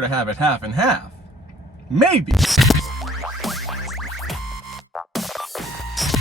to have it half and half. Maybe.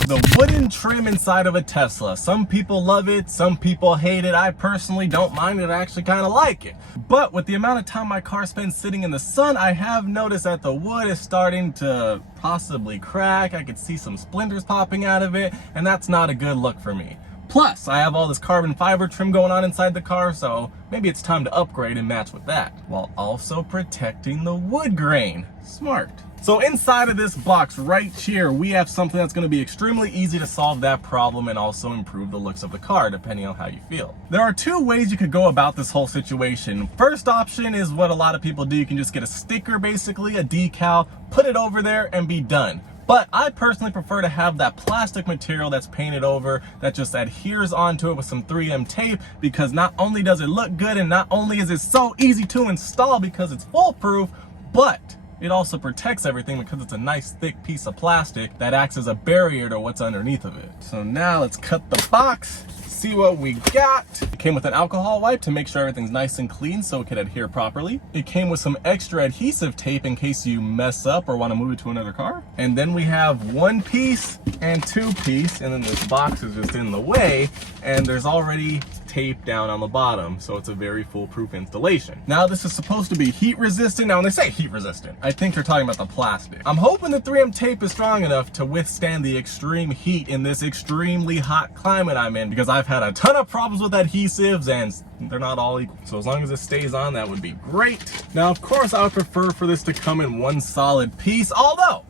The wooden trim inside of a Tesla. Some people love it, some people hate it. I personally don't mind it, I actually kind of like it. But with the amount of time my car spends sitting in the sun, I have noticed that the wood is starting to possibly crack. I could see some splinters popping out of it, and that's not a good look for me. Plus, I have all this carbon fiber trim going on inside the car, so maybe it's time to upgrade and match with that, while also protecting the wood grain. Smart. So inside of this box right here, we have something that's going to be extremely easy to solve that problem and also improve the looks of the car, depending on how you feel. There are two ways you could go about this whole situation. First option is what a lot of people do. You can just get a sticker, basically, a decal, put it over there and be done. But I personally prefer to have that plastic material that's painted over that just adheres onto it with some 3M tape, because not only does it look good and not only is it so easy to install because it's foolproof, but it also protects everything because it's a nice thick piece of plastic that acts as a barrier to what's underneath of it. So now let's cut the box, see what we got. It came with an alcohol wipe to make sure everything's nice and clean so it could adhere properly. It came with some extra adhesive tape in case you mess up or want to move it to another car. And then we have 1 piece and 2 piece, and then this box is just in the way, and there's already tape down on the bottom, so it's a very foolproof installation. Now this is supposed to be heat resistant. Now when they say heat resistant, I think they're talking about the plastic. I'm hoping the 3M tape is strong enough to withstand the extreme heat in this extremely hot climate I'm in, because I've had a ton of problems with adhesives and they're not all equal. So as long as it stays on, that would be great. Now of course I would prefer for this to come in one solid piece, although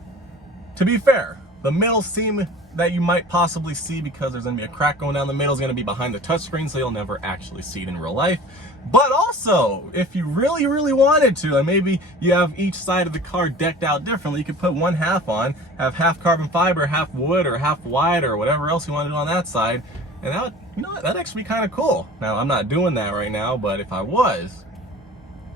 to be fair, the middle seam that you might possibly see, because there's going to be a crack going down the middle, is going to be behind the touchscreen, so you'll never actually see it in real life. But also, if you really wanted to, and maybe you have each side of the car decked out differently, you could put one half on, have half carbon fiber, half wood, or half white, or whatever else you want to do on that side, and that would, you know, that'd actually be kind of cool. Now I'm not doing that right now, but if I was,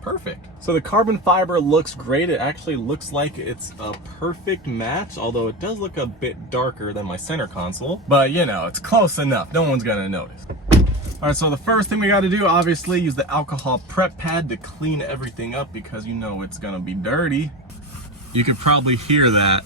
perfect. So the carbon fiber looks great. It actually looks like it's a perfect match, although it does look a bit darker than my center console, but you know, it's close enough. No one's gonna notice. All right, so the first thing we got to do, obviously, use the alcohol prep pad to clean everything up, because you know it's gonna be dirty. You could probably hear that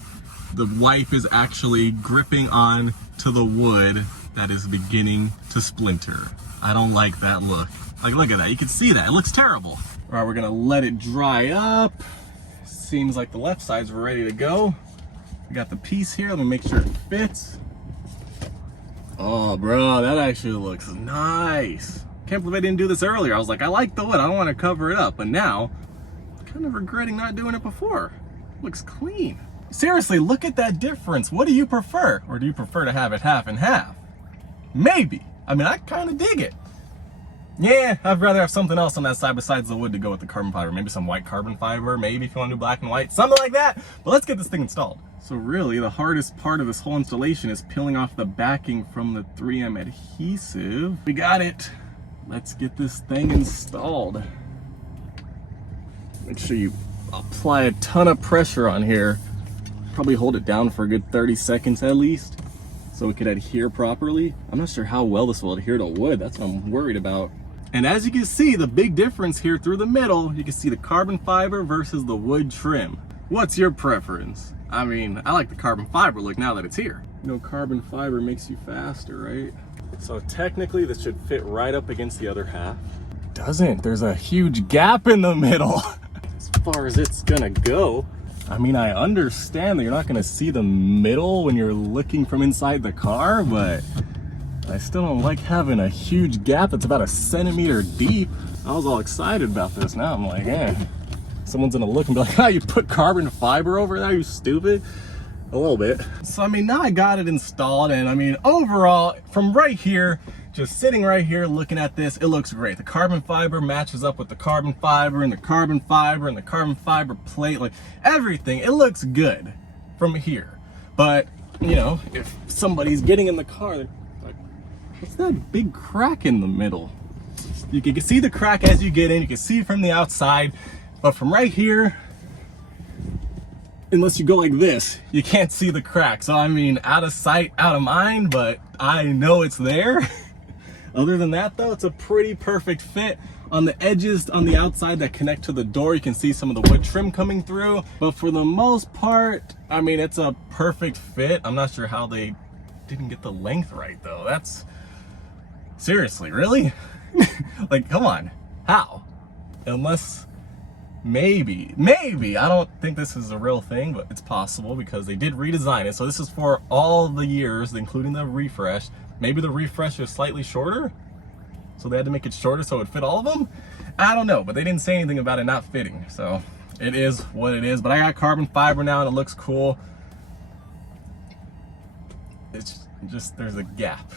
the wipe is actually gripping on to the wood that is beginning to splinter. I don't like that look. Like, look at that. You can see that. It looks terrible. All right, we're gonna let it dry up. Seems like the left side's ready to go. We got the piece here. Let me make sure it fits. Oh, bro, that actually looks nice. Can't believe I didn't do this earlier. I was like, I like the wood. I don't want to cover it up. But now, I'm kind of regretting not doing it before. Looks clean. Seriously, look at that difference. What do you prefer? Or do you prefer to have it half and half? Maybe. I mean, I kind of dig it. Yeah, I'd rather have something else on that side besides the wood to go with the carbon fiber. Maybe some white carbon fiber, maybe if you want to do black and white, something like that. But let's get this thing installed. So really, the hardest part of this whole installation is peeling off the backing from the 3M adhesive. We got it. Let's get this thing installed. Make sure you apply a ton of pressure on here. Probably hold it down for a good 30 seconds at least, so it could adhere properly. I'm not sure how well this will adhere to wood. That's what I'm worried about. And as you can see, the big difference here through the middle, you can see the carbon fiber versus the wood trim. What's your preference? I mean, I like the carbon fiber look now that it's here. You know, carbon fiber makes you faster, right? So technically this should fit right up against the other half. It doesn't. There's a huge gap in the middle. As far as it's gonna go, I mean, I understand that you're not gonna see the middle when you're looking from inside the car, but I still don't like having a huge gap that's about 1 centimeter deep. I was all excited about this. Now I'm like, someone's gonna look and be like, oh, you put carbon fiber over there, you stupid? A little bit. So, I mean, now I got it installed, and I mean, overall, from right here, just sitting right here looking at this, it looks great. The carbon fiber matches up with the carbon fiber and the carbon fiber and the carbon fiber plate, like everything. It looks good from here. But, you know, if somebody's getting in the car, they're like, what's that big crack in the middle? You can see the crack as you get in, you can see it from the outside, but from right here, unless you go like this, you can't see the crack. So I mean, out of sight, out of mind, but I know it's there. Other than that though, it's a pretty perfect fit. On the edges on the outside that connect to the door, you can see some of the wood trim coming through. But for the most part, I mean, it's a perfect fit. I'm not sure how they didn't get the length right though. That's seriously, really? Like, come on, how? Unless maybe, I don't think this is a real thing, but it's possible because they did redesign it. So this is for all the years, including the refresh. Maybe the refresh is slightly shorter, so they had to make it shorter so it would fit all of them. I don't know, but they didn't say anything about it not fitting. So it is what it is, but I got carbon fiber now and it looks cool. It's just, there's a gap